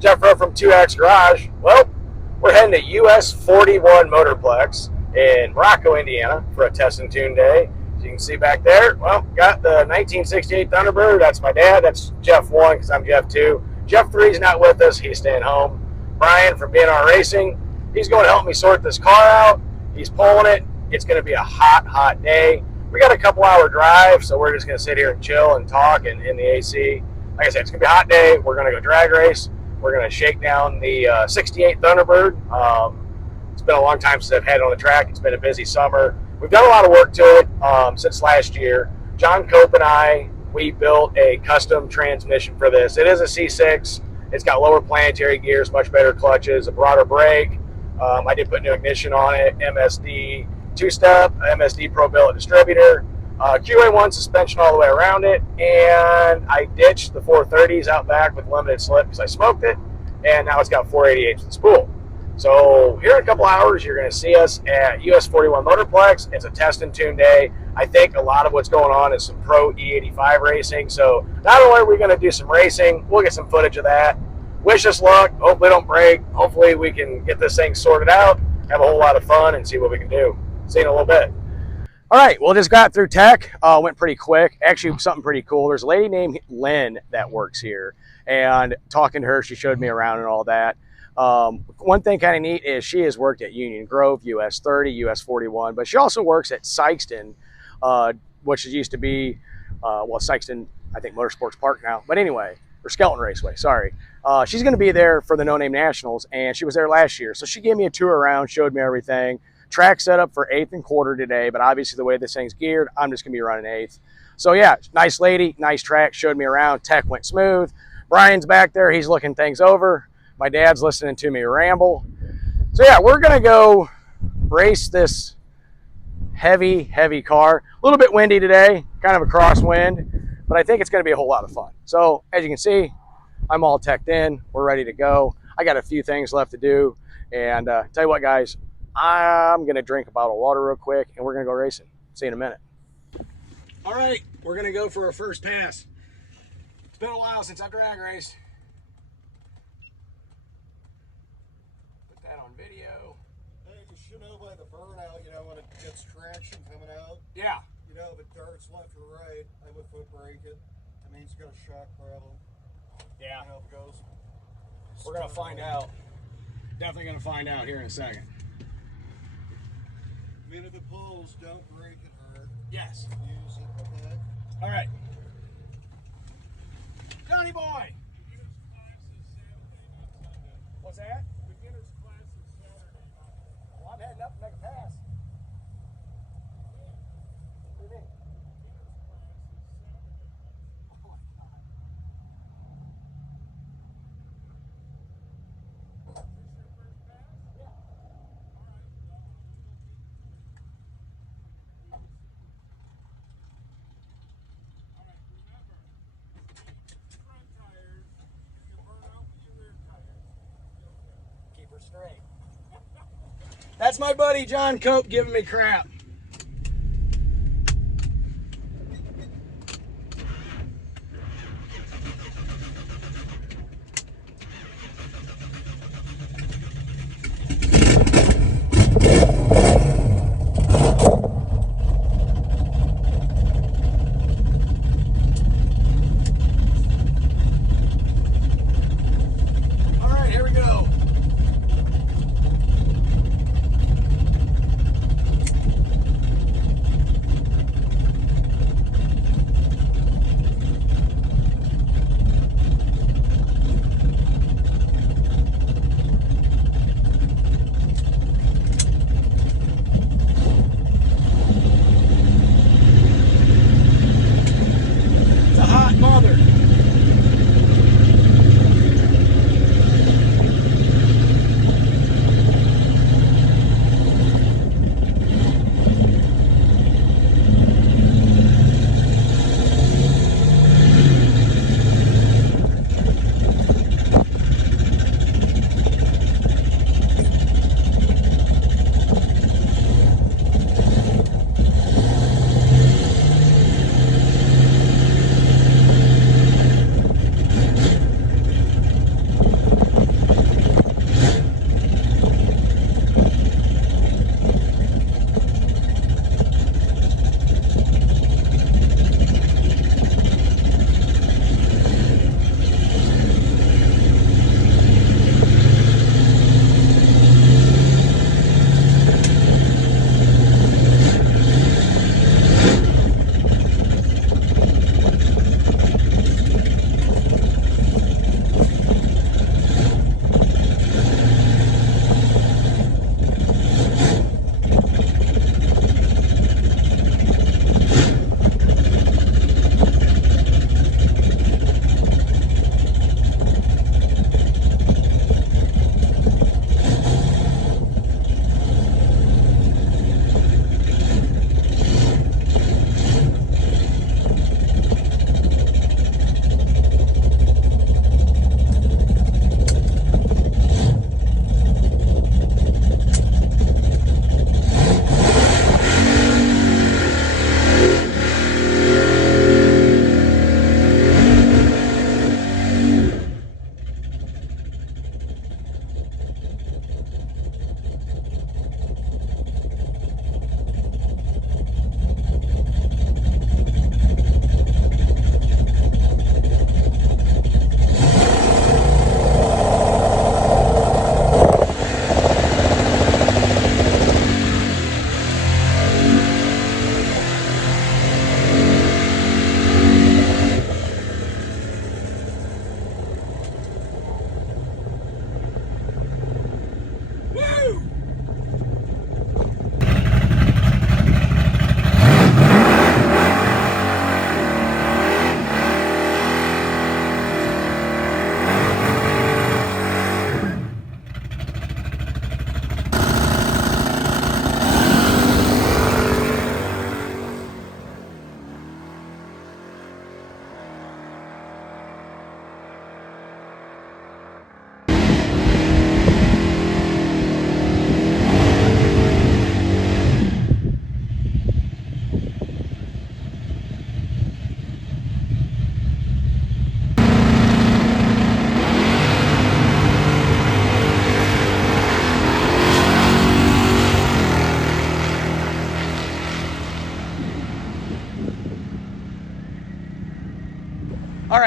Jeff from 2X Garage. Well, we're heading to US 41 Motorplex in Morocco, Indiana for a test and tune day. As you can see back there, well, got the 1968 Thunderbird. That's my dad. That's Jeff 1 because I'm Jeff 2. Jeff 3 is not with us. He's staying home. Brian from BNR Racing, he's going to help me sort this car out. He's pulling it. It's going to be a hot, hot day. We got a couple-hour drive, so we're just going to sit here and chill and talk in the AC. Like I said, it's going to be a hot day. We're going to go drag race. We're going to shake down the 68 Thunderbird. It's been a long time since I've had it on the track. It's been a busy summer. We've done a lot of work to it since last year. John Cope and I, we built a custom transmission for this. It is a C6. It's got lower planetary gears, much better clutches, a broader brake. I did put new ignition on it, MSD two-step, MSD Pro Billet distributor, QA1 suspension all the way around it, and I ditched the 430s out back with limited slip because I smoked it, and now it's got 488s with spool. So here in a couple hours, you're going to see us at US 41 Motorplex. It's a test and tune day. I think a lot of what's going on is some pro E85 racing. So not only are we going to do some racing, we'll get some footage of that. Wish us luck. Hopefully don't break. Hopefully we can get this thing sorted out, have a whole lot of fun, and see what we can do. See you in a little bit. All right, well, just got through tech. Went pretty quick. Actually, something pretty cool. There's a lady named Lynn that works here, and talking to her, she showed me around and all that. One thing kind of neat is she has worked at Union Grove, US 30, US 41, but she also works at Sykeston, which used to be, well, Sykeston, I think Motorsports Park now. But anyway, or Skelton Raceway, sorry. She's going to be there for the No Name Nationals, and she was there last year. So she gave me a tour around, showed me everything. Track set up for 8th and quarter today, but obviously the way this thing's geared, I'm just going to be running 8th. So yeah, nice lady, nice track, showed me around. Tech went smooth. Brian's back there. He's looking things over. My dad's listening to me ramble. So yeah, we're going to go race this heavy, heavy car. A little bit windy today, kind of a crosswind, but I think it's going to be a whole lot of fun. So as you can see, I'm all teched in. We're ready to go. I got a few things left to do. And tell you what, guys, I'm going to drink a bottle of water real quick, and we're going to go racing. See you in a minute. All right, we're going to go for our first pass. It's been a while since I've drag raced. Put that on video. Hey, you should know by the burnout, you know, when it gets traction coming out. Yeah. You know, if it darts left or right, I would foot brake it. That means you got a shock problem. Yeah. You know, if it goes. We're going to find out. Definitely going to find out here in a second. I mean, if it pulls, don't brake it hard. Yes. Use it, okay? All right. Johnny boy! What's that? Beginner's class is Saturday. Well, I'm heading up to make a pass. What do you mean? Oh my God. Straight. That's my buddy John Cope giving me crap. All right, here we go.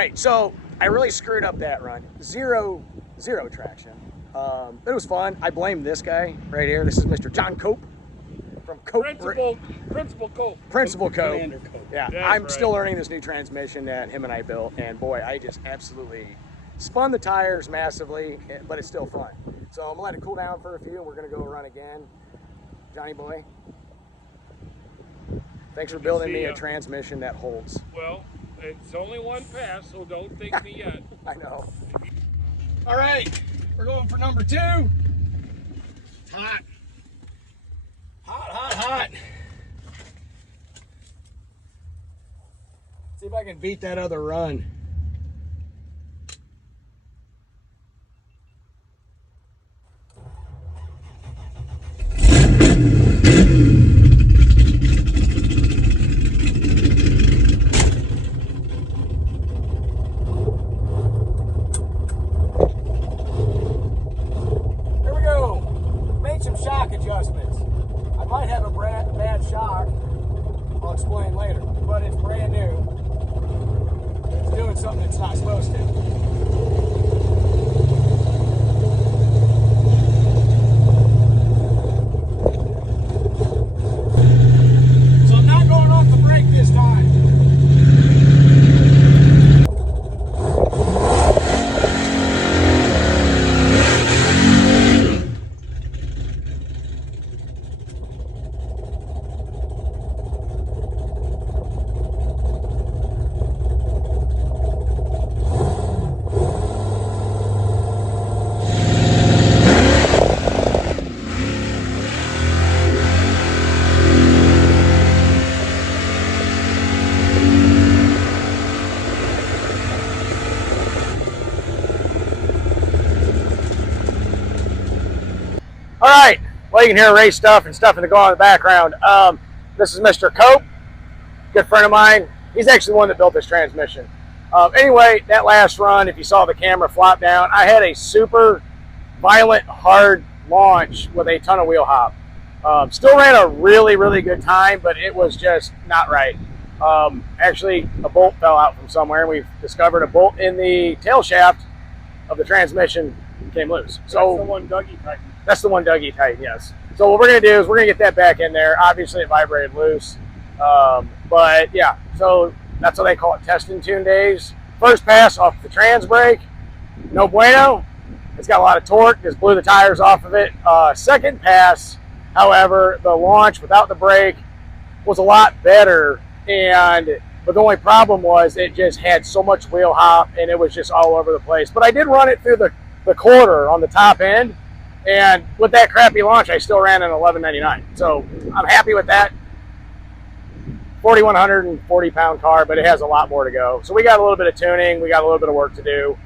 right, so I really screwed up that run. Zero traction. It was fun. I blame this guy right here. This is Mr. John Cope from Cope. Principal Cope. Principal Cope. Commander Cope. Yeah, That's I'm right. still learning this new transmission that him and I built, and boy, I just absolutely spun the tires massively, but it's still fun. So I'm gonna let it cool down for a few, and we're gonna go run again. Johnny boy, thanks for building me a transmission that holds. Well, it's only one pass, so don't thank me yet. I know. All right, we're going for number 2. It's hot. Hot, hot, hot. See if I can beat that other run. Here we go. Made some shock adjustments. I might have a bad shock. I'll explain later, but it's brand new. It's doing something it's not supposed to. So I'm not going off the brake this time. All right, well, you can hear race stuff and stuff in the go on in the background. This is Mr. Cope, good friend of mine. He's actually the one that built this transmission. Anyway, that last run, if you saw the camera flop down, I had a super violent, hard launch with a ton of wheel hop. Still ran a really, really good time, but it was just not right. Actually, a bolt fell out from somewhere, and we've discovered a bolt in the tail shaft of the transmission came loose. So That's the one Dougie tightened. That's the one Dougie tightened, yes. So what we're going to do is we're going to get that back in there. Obviously, it vibrated loose. But, yeah, so that's what they call it, test and tune days. First pass off the transbrake, no bueno. It's got a lot of torque. Just blew the tires off of it. Second pass, however, the launch without the brake was a lot better. But the only problem was it just had so much wheel hop, and it was just all over the place. But I did run it through the quarter on the top end. And with that crappy launch, I still ran an 1199. So I'm happy with that. 4,140 pound car, but it has a lot more to go. So we got a little bit of tuning. We got a little bit of work to do.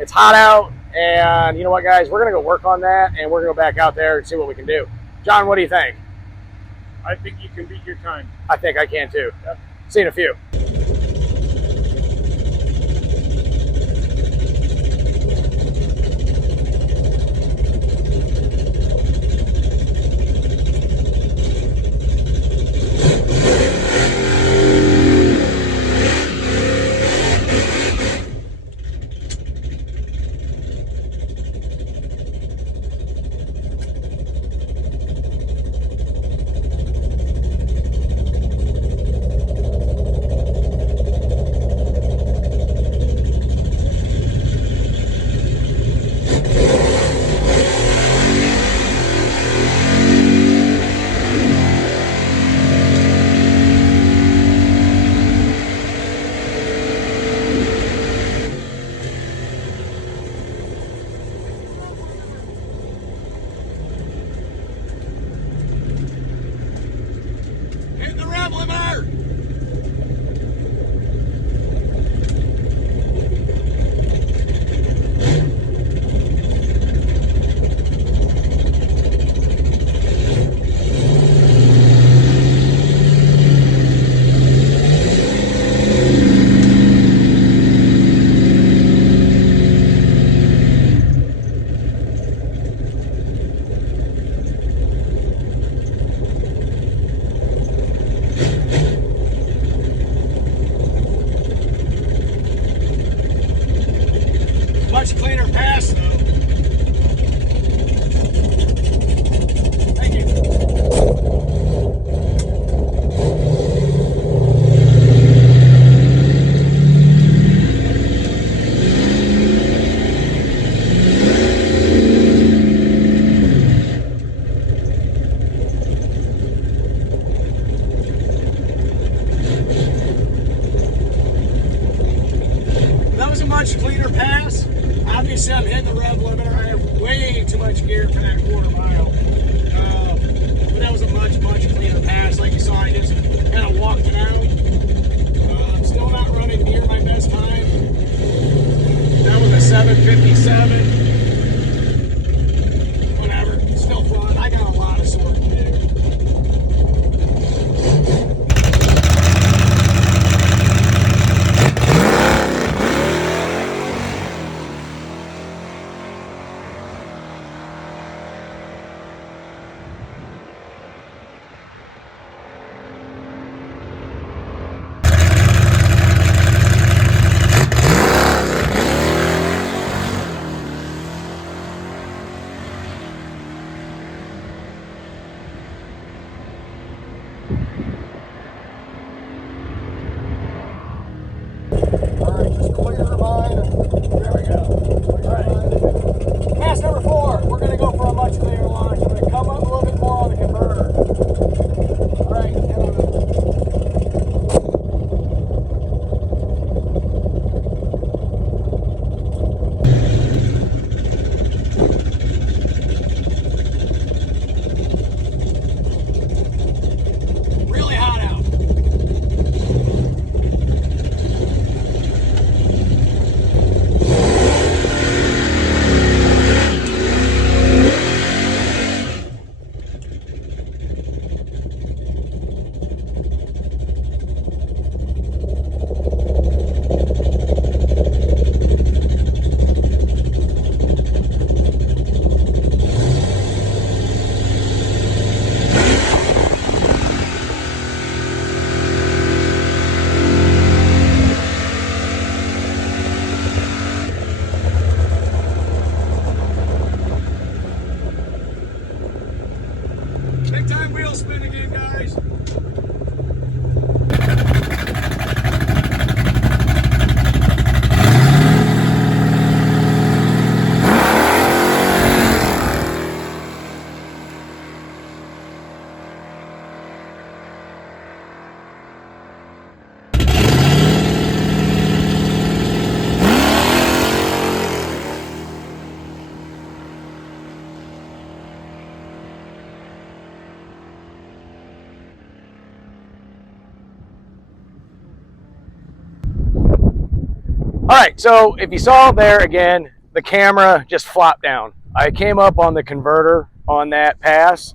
It's hot out. And you know what, guys? We're going to go work on that. And we're going to go back out there and see what we can do. John, what do you think? I think you can beat your time. I think I can too. Yep. See you in a few. much cleaner pass though. Thank you. That was a much cleaner pass. Obviously, I'm hitting the rev limiter. I have way too much gear for that quarter mile. But that was a much cleaner pass. Like you saw, I just kind of walked it out. I'm still not running near my best time. That was a 7:57. Whatever. Still fun. I got a lot of sorting to do. Alright, just clear your mind. There we go. Alright. Pass number 4. We're going to go for a much cleaner launch. I'm going to come up a little bit more on the converter. Alright, head on up. Really hot out. Big time wheel spin again, guys. All right, so if you saw there again, the camera just flopped down. I came up on the converter on that pass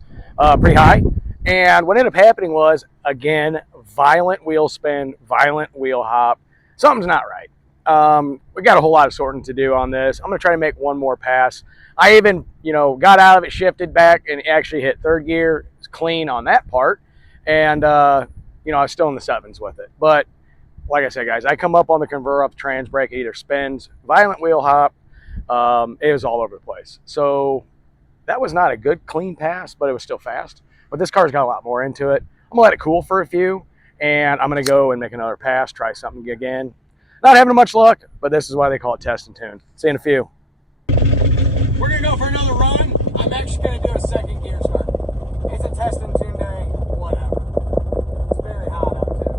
pretty high, and what ended up happening was, again, violent wheel spin, violent wheel hop. Something's not right. We got a whole lot of sorting to do on this. I'm gonna try to make one more pass. I even, got out of it, shifted back, and actually hit third gear. It's clean on that part, and I was still in the sevens with it. But like I said, guys, I come up on the converter off the transbrake, it either spins, violent wheel hop. It was all over the place. So that was not a good clean pass, but it was still fast. But this car's got a lot more into it. I'm gonna let it cool for a few, and I'm gonna go and make another pass, try something again. Not having much luck, but this is why they call it test and tune. See you in a few. We're gonna go for another run. I'm actually gonna do a second gear start. It's a test and tune day, whatever. It's very hot out too.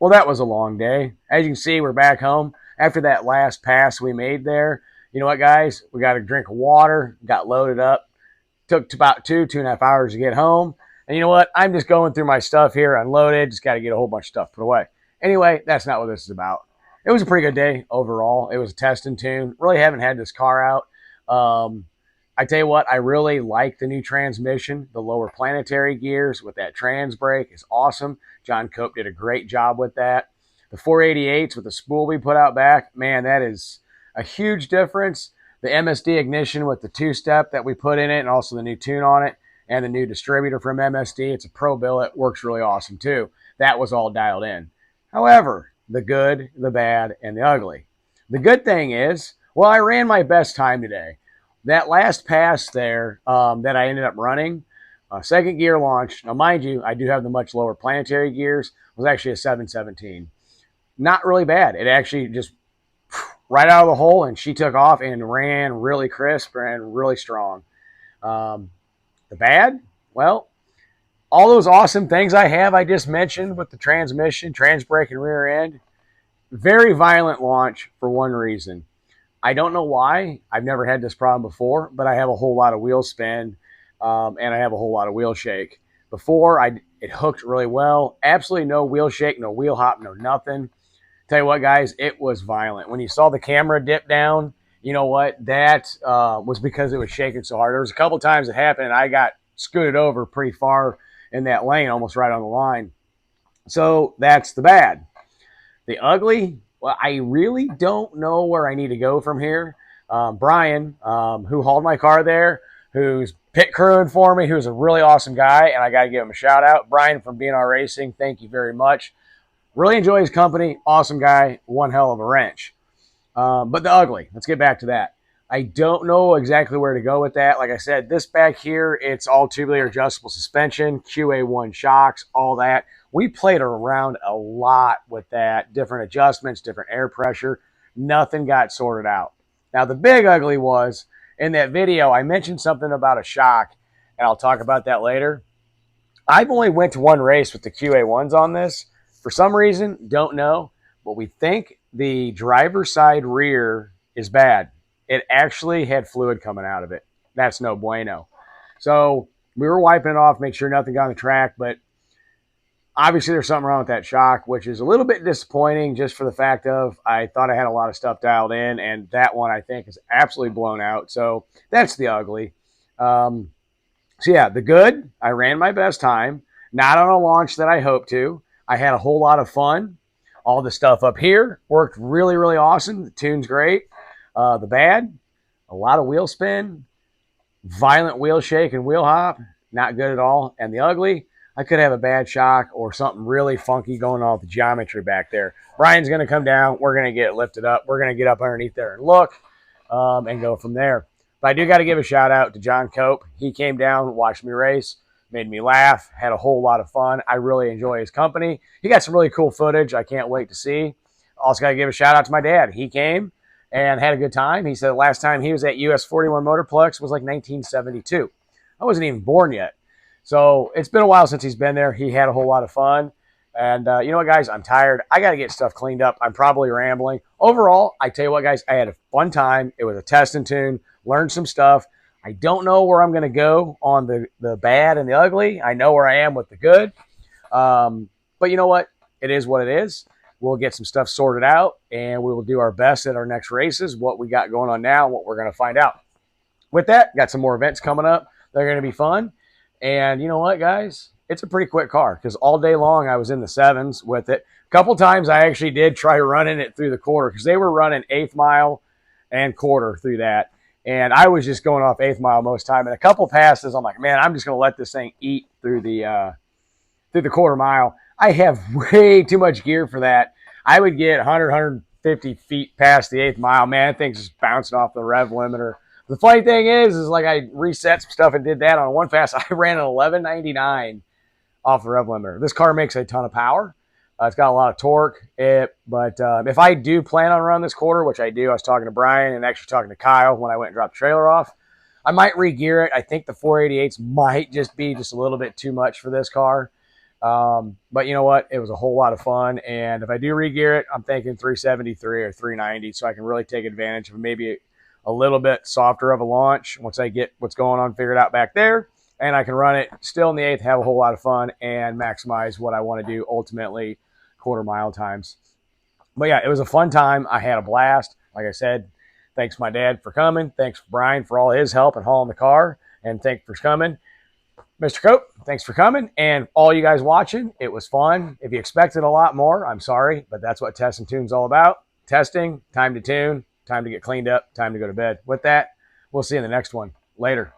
Well, that was a long day. As you can see, we're back home. After that last pass we made there, you know what, guys? We got a drink of water, got loaded up. Took about 2.5 hours to get home. And you know what? I'm just going through my stuff here, unloaded. Just got to get a whole bunch of stuff put away. Anyway, that's not what this is about. It was a pretty good day overall. It was a test and tune. Really haven't had this car out. I tell you what, I really like the new transmission. The lower planetary gears with that transbrake is awesome. John Cope did a great job with that. The 488s with the spool we put out back, man, that is a huge difference. The MSD ignition with the two-step that we put in it and also the new tune on it and the new distributor from MSD. It's a Pro Billet. Works really awesome too. That was all dialed in. However, the good, the bad, and the ugly. The good thing is, well, I ran my best time today. That last pass there that I ended up running, second gear launch. Now, mind you, I do have the much lower planetary gears. Was actually a 717. Not really bad. It actually just right out of the hole, and she took off and ran really crisp and really strong. The bad? Well, all those awesome things I just mentioned with the transmission, transbrake, and rear end, very violent launch for one reason. I don't know why. I've never had this problem before, but I have a whole lot of wheel spin, and I have a whole lot of wheel shake. Before, it hooked really well. Absolutely no wheel shake, no wheel hop, no nothing. Tell you what, guys, it was violent. When you saw the camera dip down, you know what? That was because it was shaking so hard. There was a couple times it happened, and I got scooted over pretty far in that lane, almost right on the line. So that's the bad. The ugly, well, I really don't know where I need to go from here. Brian, who hauled my car there, who's pit crewing for me, who's a really awesome guy, and I got to give him a shout out. Brian from BNR Racing, thank you very much. Really enjoy his company. Awesome guy. One hell of a wrench. But the ugly. Let's get back to that. I don't know exactly where to go with that. Like I said, this back here, it's all tubular adjustable suspension, QA1 shocks, all that. We played around a lot with that. Different adjustments, different air pressure. Nothing got sorted out. Now, the big ugly was, in that video, I mentioned something about a shock, and I'll talk about that later. I've only went to one race with the QA1s on this. For some reason, don't know, but we think the driver's side rear is bad. It actually had fluid coming out of it. That's no bueno. So we were wiping it off, make sure nothing got on the track, but obviously there's something wrong with that shock, which is a little bit disappointing just for the fact of I thought I had a lot of stuff dialed in, and that one I think is absolutely blown out. So that's the ugly. So yeah, the good, I ran my best time. Not on a launch that I hoped to. I had a whole lot of fun. All the stuff up here worked really, really awesome. The tune's great. The bad, a lot of wheel spin, violent wheel shake and wheel hop, not good at all. And the ugly, I could have a bad shock or something really funky going on with the geometry back there. Brian's going to come down. We're going to get it lifted up. We're going to get up underneath there and look and go from there. But I do got to give a shout out to John Cope. He came down, watched me race, made me laugh, had a whole lot of fun. I really enjoy his company. He got some really cool footage I can't wait to see. Also got to give a shout out to my dad. He came and had a good time. He said the last time he was at US 41 Motorplex was like 1972. I wasn't even born yet. So it's been a while since he's been there. He had a whole lot of fun. And you know what, guys? I'm tired. I got to get stuff cleaned up. I'm probably rambling. Overall, I tell you what, guys, I had a fun time. It was a test and tune. Learned some stuff. I don't know where I'm going to go on the bad and the ugly. I know where I am with the good. But you know what? It is what it is. We'll get some stuff sorted out, and we will do our best at our next races, what we got going on now, and what we're going to find out. With that, got some more events coming up. They're going to be fun. And you know what, guys? It's a pretty quick car because all day long I was in the sevens with it. A couple times I actually did try running it through the quarter because they were running 8th mile and quarter through that. And I was just going off 8th mile most time. And a couple passes, I'm like, man, I'm just going to let this thing eat through the quarter mile. I have way too much gear for that. I would get 100, 150 feet past the 8th mile. Man, that thing's just bouncing off the rev limiter. The funny thing is like I reset some stuff and did that on one pass. I ran an 1199 off the rev limiter. This car makes a ton of power. It's got a lot of torque. But if I do plan on running this quarter, which I do, I was talking to Brian and actually talking to Kyle when I went and dropped the trailer off, I might re-gear it. I think the 488s might just be just a little bit too much for this car. But you know what? It was a whole lot of fun. And if I do re-gear it, I'm thinking 373 or 390, so I can really take advantage of maybe a little bit softer of a launch once I get what's going on figured out back there. And I can run it still in the eighth, have a whole lot of fun, and maximize what I want to do ultimately, quarter mile times. But yeah, it was a fun time. I had a blast. Like I said, thanks my dad for coming. Thanks Brian for all his help in hauling the car. And thanks for coming. Mr. Cope, thanks for coming. And all you guys watching, it was fun. If you expected a lot more, I'm sorry, but that's what Test and Tune's all about. Testing, time to tune, time to get cleaned up, time to go to bed. With that, we'll see you in the next one. Later.